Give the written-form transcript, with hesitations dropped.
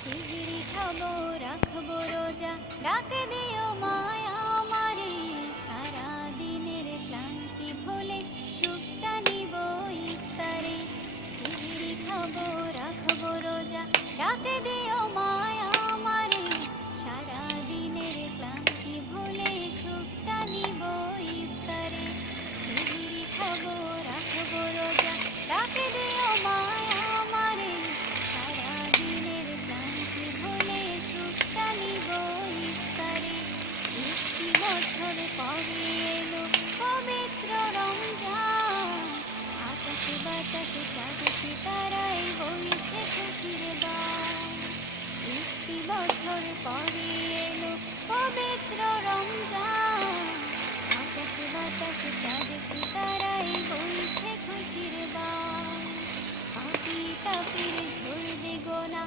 সিহিরি খাবো রাখবো রোজা, ডাকে দিও মায়া আমারে। সারা দিনের ক্লান্তি ভুলে সুখটা নিব ইফতারে। সিহিরি খাবো রাখবো রোজা, ডাকে দিও মায়া আমারে। সারা দিনের ক্লান্তি ভুলে সুখটা নিব ইফতারে। সিহিরি খাবো রাখবো রোজা, ডাকে দিও মায়া আমারে। সারা দিনের ক্লান্তি ভুলে সুখটা নিব ইফতারে। একটি বছর পরে এলো পবিত্র রমজান, আকাশে বাতাসে চাঁদ সিতারায় বইছে খুশির বান। একটি বছর পরে এলো পবিত্র রমজান, আকাশে বাতাসে চাঁদ সিতারায় বইছে খুশির বান। পাপী তাপির ঝরবে গোনা